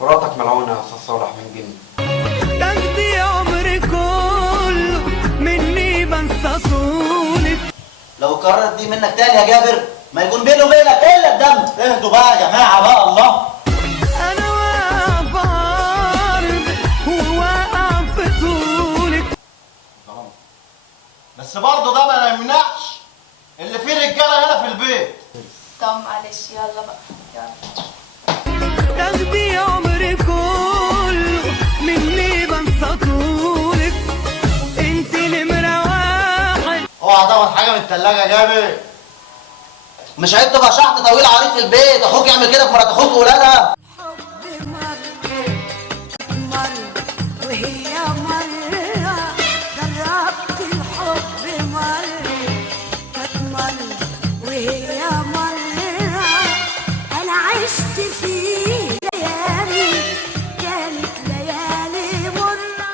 مراتك ملعونة يا أستاذ صالح من جني. تاخدي عمري كله مني بنسى طولك. لو كررت دي منك تاني يا جابر ما يكون بيني وبينك الا الدم. اهدوا بقى يا جماعه بقى الله. انا واقع في عرضك وواقع في طولك. بس برضه ده ما يمنعش اللي فيه رجاله هنا في البيت. طب معلش يلا بقى يلا. تاخدي عمري كله مني بنسى طولك. انت نمرة واحد. اوعى تاخد حاجه من التلاجه يا جابر. مش عيب تبقى شحط طويل عريض في البيت، اخوك يعمل كده في مرات اخوك وولادها. حب مر وهي مرة، جربت الحب كانت وهي مرة، أنا عشت فيه ليالي كانت ليالي مرة.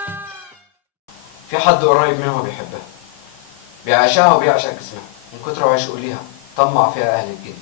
في حد قريب منها بيحبها، بيعشقها وبيعشق جسمها، من كتر عشقه ليها طمع فيها أهل الجن.